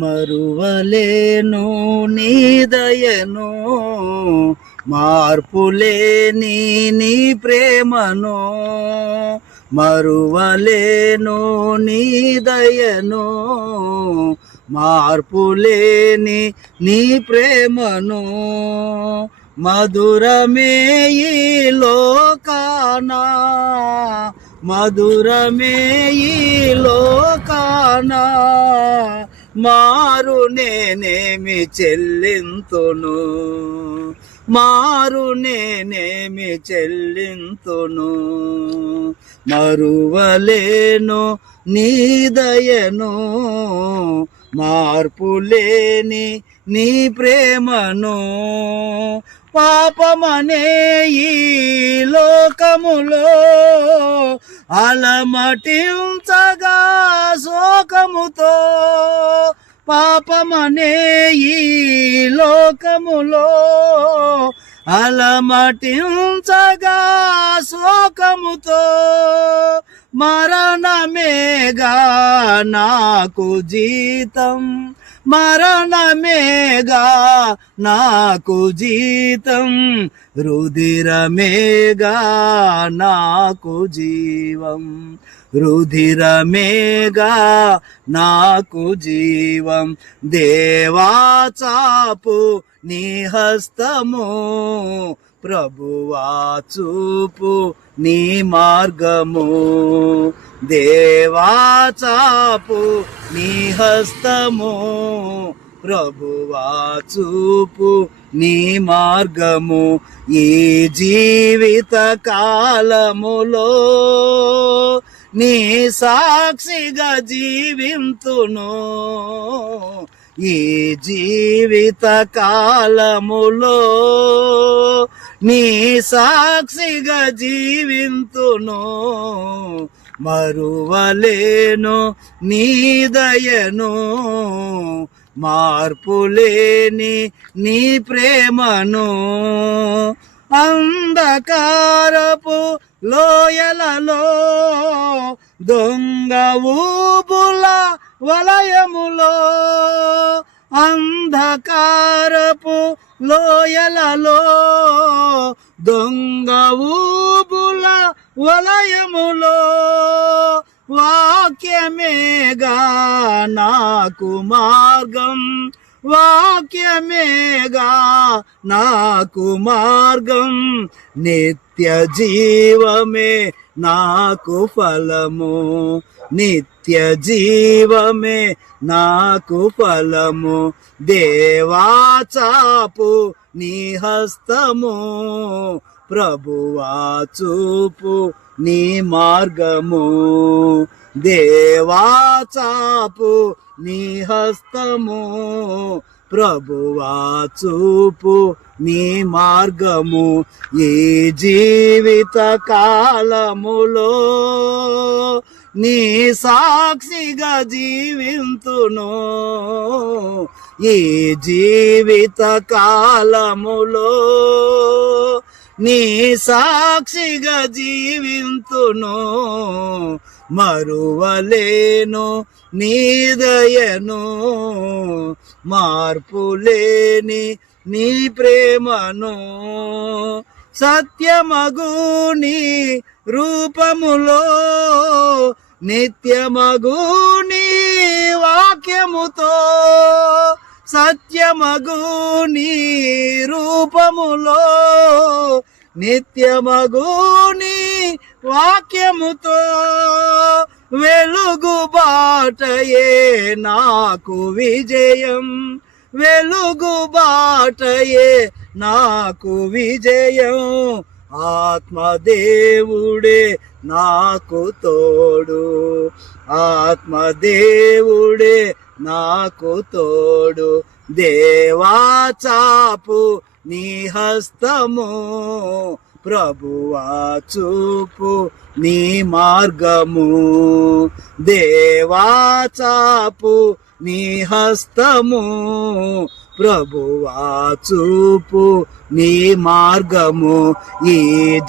మరువలేను నీ దయను, మార్పులేని నీ ప్రేమను. మరువలేను నీ దయను, మార్పులేని నీ ప్రేమను. మధురమే ఈ లోకానా, మధురమే ఈ లోకానా, మారు నేనేమి చెల్లింతును, మారు నేనేమి చెల్లింతును. మరువలేను నీ దయను, మార్పులేని నీ ప్రేమను. పాపమనే ఈ లోకములో అలమటించగా శోకముతో, పాపమనే ఈ లోకములో అలమటించగా శోకముతో. మరణమేగా నాకు జీతం, మరణమేగా నాకు జీతం, రుధిరమేగా నాకు జీవం, రుధిరమేగా నాకు జీవం. దేవా చాపు నీ హస్తము, ప్రభువా చూపు నీ మార్గము. దేవా చాపు నీ హస్తము, ప్రభువా చూపు నీ మార్గము. ఈ జీవిత కాలములో నీ సాక్షిగా జీవింతును, ఈ జీవిత కాలములో నీ సాక్షిగా జీవింతును. మరువలేను నీ దయను, మార్పులేని నీ ప్రేమను. అంధకారపు లోయలలో దొంగ ఊబుల వలయములో, అంధకారపు లోయలలో దొంగ ఊబుల వలయములో, వాక్యమేగా నాకు మార్గం, వాక్యమేగా నాకు మార్గం. నిత్య జీవమే నాకు ఫలము, నిత్య జీవమే నాకు ఫలము. దేవా చాపు నీ హస్తము, ప్రభువా చూపు నీ మార్గము. దేవా చాపు నీ హస్తము, ప్రభువా చూపు నీ మార్గము. ఈ జీవిత కాలములో నీ సాక్షిగా జీవింతును, ఈ జీవిత కాలములో నీ సాక్షిగా జీవింతును. మరువలేను నీ దయను, మార్పులేని నీ ప్రేమను. సత్యమగు నీ రూపములో, నిత్యమగు నీ వాక్యముతో, సత్యమగు నీ రూపములో, నిత్యమగు నీ వాక్యముతో. వెలుగు బాటయే నాకు విజయం, వెలుగు బాటయే నాకు విజయం. ఆత్మదేవుడే నాకు తోడు, ఆత్మదేవుడే నాకు తోడు. దేవా చాపు నీ హస్తము, ప్రభువా చూపు నీ మార్గము. దేవా చాపు నీ హస్తము, ప్రభువా చూపు నీ మార్గము. ఈ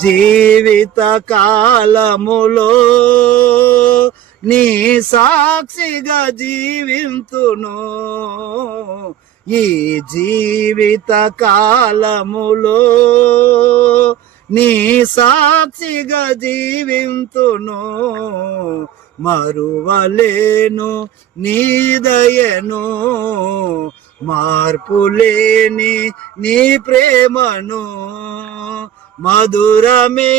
జీవిత కాలములో నీ సాక్షిగా జీవింతును ఈ జీవిత కాలములో నీ సాక్షిగా జీవింతును మరువలేను నీ దయను మార్పులేని నీ ప్రేమను మధురమే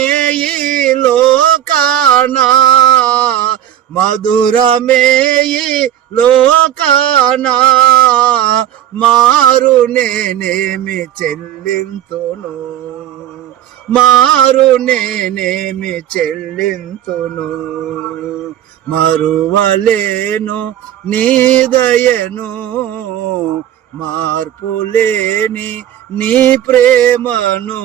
ఈ లోకానా మధురమే ఈ లోకానా మారు నేనేమి చెల్లింతును మారు నేనేమి చెల్లింతును మరువలేను నీ దయను మార్పులేని నీ ప్రేమను